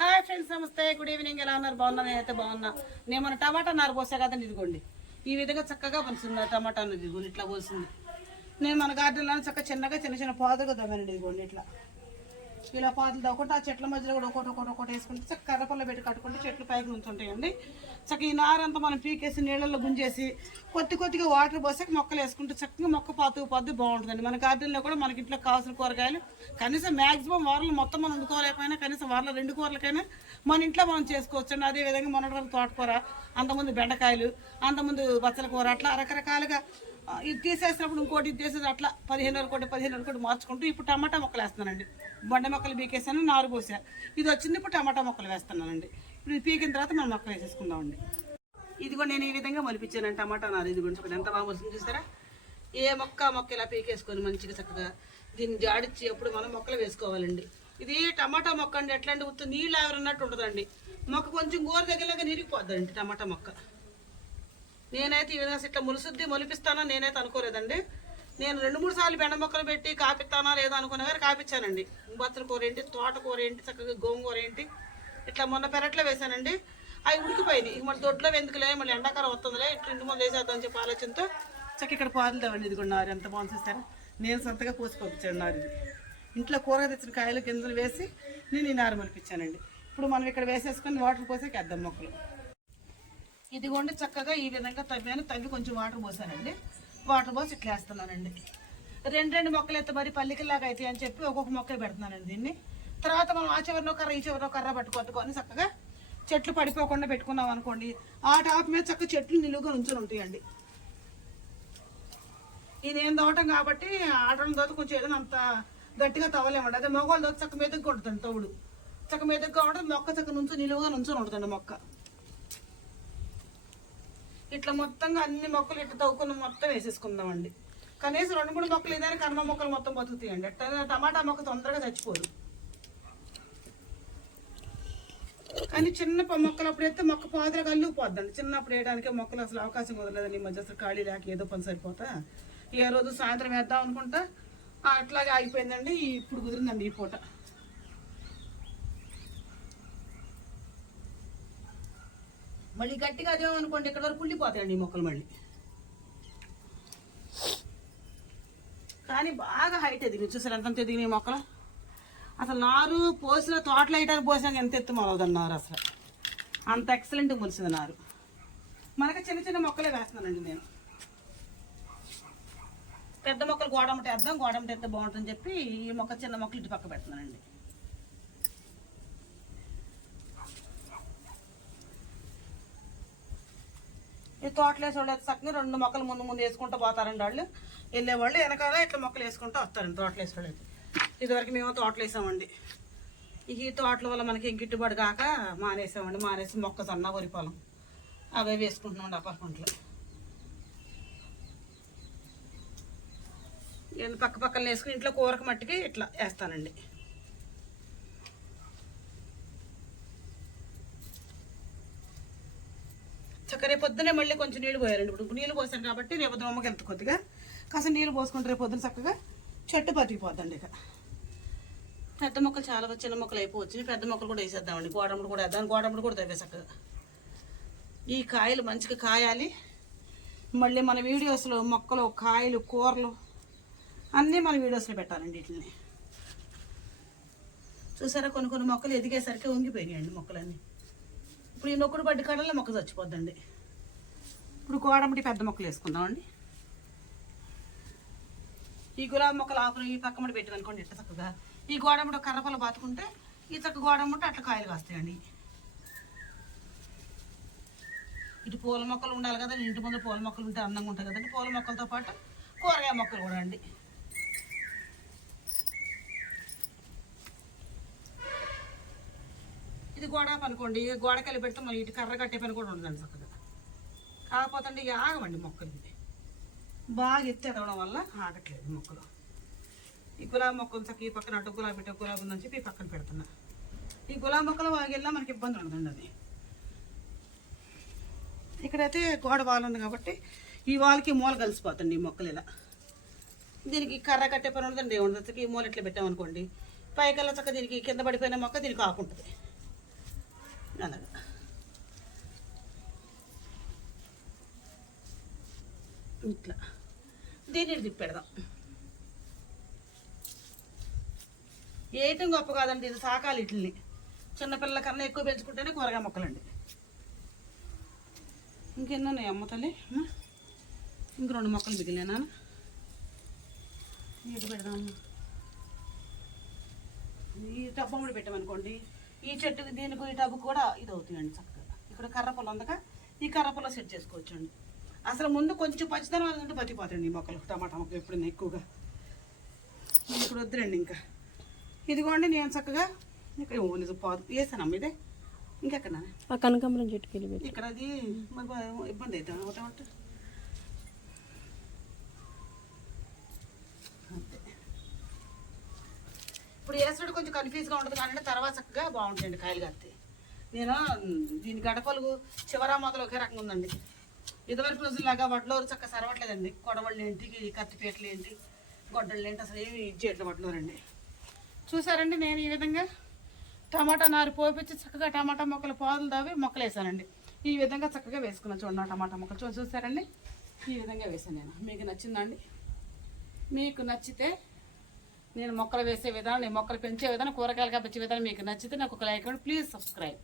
Hi friends నమస్తే. Good evening ఎలా ఉన్నారు? బాగున్నా? నేనైతే బాగున్నా. నేను మన టమాటా నారు పోసా కదండి ఇదిగోండి. ఈ విధంగా చక్కగా పలుస్తుంది టమాటా అన్నది ఇదిగోండి ఇట్లా పోసింది. నేను మన గార్డెన్లో చక్కగా చిన్నగా చిన్న చిన్న పాదుగా దవ్వానండి ఇదిగోండి ఇట్లా. ఇలా పాదులు తవ్వుకుంటే ఆ చెట్ల మధ్యలో కూడా ఒకటి ఒకటి ఒకటి వేసుకుంటే చక్క కర్రపల్ల పెట్టి కట్టుకుంటే చెట్లు పైకి ఉంటుంటాయండి చక్క ఈ నారంతా మనం పీకేసి నీళ్ళల్లో గుంజేసి కొద్ది కొద్దిగా వాటర్ పోసాక మొక్కలు వేసుకుంటే చక్కగా మొక్క పాతు పాతు బాగుంటుందండి. మన గార్డెన్లో కూడా మనకి ఇంట్లో కావాల్సిన కూరగాయలు కనీసం మ్యాక్సిమం వారలు మొత్తం మనం వండుకోలేకపోయినా కనీసం వారలు రెండు కూరలకైనా మన ఇంట్లో మనం చేసుకోవచ్చు అండి అదేవిధంగా మొన్నటి తోటకూర అంతకుముందు బెండకాయలు అంతకుముందు బచ్చల కూర అట్లా రకరకాలుగా ఇది తీసేసినప్పుడు ఇంకోటి ఇది తీసేసి అట్లా పదిహేను రోజులు కోటి పదిహేను రోజులు కోటి మార్చుకుంటూ ఇప్పుడు టమాటా మొక్కలు వేస్తున్నానండి. బండ మొక్కలు పీకేసాను నారు పోసా. ఇది వచ్చింది ఇప్పుడు టమాటా మొక్కలు వేస్తున్నానండి. ఇప్పుడు ఇది పీకిన తర్వాత మనం మొక్కలు వేసేసుకుందామండి. ఇది కూడా నేను ఈ విధంగా మొలిపించానండి టమాటా నారు. ఇది గురించి ఎంత బాగా మొలిసింది చూసారా? ఏ మొక్క మొక్క ఇలా పీకేసుకొని మంచిగా చక్కగా దీన్ని జాడిచ్చి అప్పుడు మనం మొక్కలు వేసుకోవాలండి. ఇది టమాటా మొక్క అండి. ఎట్లా అండి ఉత్తు నీళ్ళు ఆవిరన్నట్టు ఉంటుందండి. మొక్క కొంచెం గోరు దగ్గరలాగా నిరిగిపోద్దండి టమాటా మొక్క. నేనైతే ఈ విధంగా ఇట్లా ములుసుద్ది మొలిపిస్తానా నేనైతే అనుకోలేదండి. నేను రెండు మూడు సార్లు బెండ మొక్కలు పెట్టి కాపిస్తానా లేదా అనుకున్నా కానీ కాపించానండి బచ్చల కూర ఏంటి తోటకూర ఏంటి చక్కగా గోంగూర ఏంటి ఇట్లా మొన్న పెరట్లో వేసానండి. అవి ఉడికిపోయినాయి. ఇక మళ్ళీ దొడ్లో ఎందుకులే మళ్ళీ ఎండాకాలం వస్తుందిలే ఇట్లా ఇంటి ముందు వేసేద్దాం చెప్పి ఆలోచనతో చక్క ఇక్కడ పాదులు తవ్వండి. ఇది కూడా నారు ఎంత బాగుంది చూస్తారా నేను సొంతగా పోసి పంపించాను నారు ఇది. ఇంట్లో కూరగా తెచ్చిన కాయలు గింజలు వేసి నేను ఈ నారు మలిపించానండి. ఇప్పుడు మనం ఇక్కడ వేసేసుకొని వాటర్ పోసేకి వేద్దాం మొక్కలు. ఇదిగోండి చక్కగా ఈ విధంగా తవ్వాను. తవ్వి కొంచెం వాటర్ పోసానండి. వాటర్ పోసి ఇట్లా వేస్తున్నానండి. రెండు రెండు మొక్కలు అయితే మరి పల్లికల్లాగా అయితే అని చెప్పి ఒక్కొక్క మొక్క పెడుతున్నానండి దీన్ని. తర్వాత మనం ఆ చివరిలో కర్ర ఈ చివరిలో కర్ర పట్టుకొట్టుకొని చక్కగా చెట్లు పడిపోకుండా పెట్టుకున్నాం అనుకోండి. ఆ టాప్ మీద చక్కగా చెట్లు నిలువుగా ఉంచుని ఉంటాయండి. ఇది ఏం తవ్వటం కాబట్టి ఆడడం దోత కొంచెం ఏదైనా అంత గట్టిగా తవ్వలేమండి. అదే మగవాళ్ళ తోట చక్క మీదకి ఉంటుంది తవుడు. చక్క మీదకి ఉంటుంది మొక్క చక్క నుంచి నిలువుగా నుంచుని ఉంటుందండి మొక్క. ఇట్లా మొత్తంగా అన్ని మొక్కలు ఇట్లా తవ్వుకున్న మొత్తం వేసేసుకుందామండి. కనీసం రెండు మూడు మొక్కలు ఏదైనా కర్మ మొక్కలు మొత్తం బతుకుతాయండి. అట్లా టమాటా మొక్క తొందరగా చచ్చిపోదు. కానీ చిన్న మొక్కలు అప్పుడైతే అయితే మొక్క పాదులకు అల్లుకుపోద్దండి. చిన్నప్పుడు వేయడానికి మొక్కలు అసలు అవకాశం వదలలేదండి ఈ మధ్య అసలు ఖాళీ లేక ఏదో పని సరిపోతా. ఏ రోజు సాయంత్రం వేద్దాం అనుకుంటా. అట్లాగే ఆగిపోయిందండి. ఇప్పుడు కుదిరిందండి ఈ పూట. మళ్ళీ గట్టిగా అదేమనుకోండి ఇక్కడ వరకు కుళ్ళిపోతాయండి ఈ మొక్కలు మళ్ళీ. కానీ బాగా హైట్ ఎదిగి చూసారు? ఎంత ఎదిగినాయి మొక్కలు? అసలు నారు పోసిన తోటలు వేయడానికి పోసాక ఎంత ఎత్తు మొలవదన్నారు అసలు. అంత ఎక్సలెంట్ మొలిసింది నారు. మనకి చిన్న చిన్న మొక్కలే వేస్తున్నానండి నేను. పెద్ద మొక్కలు గోడమట వేద్దాం గోడమట వేస్తే బాగుంటుందని చెప్పి ఈ మొక్క చిన్న మొక్కలు ఇటు పక్క పెడుతున్నానండి. ఈ తోటలు వాళ్ళు అయితే చక్కగా రెండు మొక్కలు ముందు ముందు వేసుకుంటూ పోతారండి వాళ్ళు. వెళ్ళేవాళ్ళు వెనకాల ఇట్లా మొక్కలు వేసుకుంటూ వస్తారండి తోటలు వేసేవాళ్ళు అయితే. ఇదివరకు మేము తోటలు వేసామండి. ఈ తోటల వల్ల మనకి గిట్టుబాటు కాక మానేసామండి. మానేసి మొక్క సన్న వరి పొలం. అవే వేసుకుంటున్నామండి అపార్ట్మెంట్లో నేను పక్క పక్కన వేసుకుని ఇంట్లో కూరకు మట్టికి ఇట్లా వేస్తానండి. చక్క రేపు పొద్దునే మళ్ళీ కొంచెం నీళ్ళు పోయారండి. ఇప్పుడు నీళ్ళు పోసాను కాబట్టి రేపు దోమకి వెళ్తా కొద్దిగా? కాస్త నీళ్ళు పోసుకుంటే రేపు పొద్దున చక్కగా చెట్టు బతికిపోద్దండి ఇక. పెద్ద మొక్కలు చాలా చిన్న మొక్కలు అయిపోవచ్చు పెద్ద మొక్కలు కూడా వేసేద్దామండి. గోడములు కూడా వేద్దాం. గోడములు కూడా తవ్వే చక్కగా. ఈ కాయలు మంచిగా కాయాలి. మళ్ళీ మన వీడియోస్లో మొక్కలు కాయలు కూరలు అన్నీ మన వీడియోస్లో పెట్టాలండి వీటిని. చూసారా? కొన్ని కొన్ని మొక్కలు ఎదిగేసరికి వంగిపోయినాయండి మొక్కలన్నీ. ఇప్పుడు ఈ నొక్కుడు బడ్డి కాడల్లో మొక్క చచ్చిపోద్దండి. ఇప్పుడు గోడముడి పెద్ద మొక్కలు వేసుకుందామండి. ఈ గులాబీ మొక్కలు ఆకులు ఈ పక్క ముడి పెట్టాం అనుకోండి ఇట్ట చక్కగా. ఈ గోడముడు కర్రపల్ల బాతుకుంటే ఈ చక్క గోడముట్ట అట్లా కాయలు కాస్తాయండి. ఇటు పూల మొక్కలు ఉండాలి కదండి ఇంటి ముందు పూల మొక్కలు ఉంటే అందంగా ఉంటాయి కదండి. పూల మొక్కలతో పాటు కూరగాయ మొక్కలు కూడా అండి. ఇది గోడ అనుకోండి గోడకెళ్ళి పెడితే మనం ఇటు కర్ర కట్టే పని కూడా ఉండదండి చక్కగా. కాకపోతే ఇక ఆగమండి మొక్కలు ఇది బాగా ఎత్తి ఎదవడం వల్ల ఆగట్లేదు మొక్కలు. ఈ గులాబీ మొక్కలు చక్క ఈ పక్కన అటు గులాబీ ఇటు గులాబీ ఉందని చెప్పి ఈ పక్కన పెడుతున్నా. ఈ గులాబీ మొక్కలు వాగిల్లా మనకి ఇబ్బంది ఉండదండి అది. ఇక్కడైతే గోడ వాల్ ఉంది కాబట్టి ఈ వాల్కి మూల కలిసిపోతుంది ఈ మొక్కలు ఇలా. దీనికి కర్ర కట్టే పని ఉండదండి ఉండదు ఈ మూల ఇట్లా పెట్టామనుకోండి పైకల్లా చక్క దీనికి కింద పడిపోయిన మొక్క దీనికి ఆకుంటుంది. అలాగా ఇట్లా. దీన్ని తిప్పెడదాం. ఏటం గొప్ప కాదండి ఇది సాకాలి ఇట్లని. చిన్నపిల్లల కన్నా ఎక్కువ పెంచుకుంటేనే కూరగాయ మొక్కలండి. ఇంకెన్నో ఉన్నాయి అమ్మ తల్లి? ఇంక రెండు మొక్కలు మిగిలినా నీటి పెడదాం? ఈ టబ్బు కూడా పెట్టామనుకోండి. ఈ చెట్టుకి దీనికి ఈ టబ్బు కూడా ఇది అవుతాయండి చక్కగా. ఇక్కడ కర్ర పొలం ఉందక ఈ కర్ర పొలం సెట్ చేసుకోవచ్చు అండి అసలు ముందు కొంచెం పచ్చిదనం అనేది ఉంటే బతికిపోతాయండి ఈ మొక్కలు. టమాటా మొక్కలు ఎప్పుడైనా ఎక్కువగా. ఇప్పుడు వద్దురండి ఇంకా. ఇదిగోండి నేను చక్కగా ఇక్కడ ఓ నిజం పాదు. వేసానమ్మ ఇదే? ఇంకెక్కడ కనకాంబరం చెట్టుకి. ఇక్కడ అది ఇబ్బంది అవుతుంది ఒకటేమంటే అంతే ఇప్పుడు వేసుడు కొంచెం కన్ఫ్యూజ్గా ఉంటుంది కానీ తర్వాత చక్కగా బాగుంటాయండి కాయలు కత్తి నేను దీని గడపలు చివర మొదలు ఒకే రకంగా ఉందండి. ఇదివరకు రోజుల్లాగా వడ్లోరు చక్క సరవట్లేదండి. కొడవళ్ళు ఏంటి కత్తిపేటలు ఏంటి గొడ్డళ్ళు ఏంటి అసలు ఏమి ఇచ్చేట్లు వడ్లోరండి. చూసారండి నేను ఈ విధంగా టమాటా నారు పోపించి చక్కగా టమాటా మొక్కలు పాదులు దావి మొక్కలు వేసానండి ఈ విధంగా చక్కగా వేసుకున్నాను చూడండి టమాటా మొక్కలు. చూసారండి? ఈ విధంగా వేసాను నేను. మీకు నచ్చిందండి మీకు నచ్చితే నేను మొక్కలు వేసే విధానం నేను మొక్కలు పెంచే విధానం కూరగాయలు పెంచే విధానం మీకు నచ్చితే నాకు ఒక లైక్ ప్లీజ్ సబ్స్క్రైబ్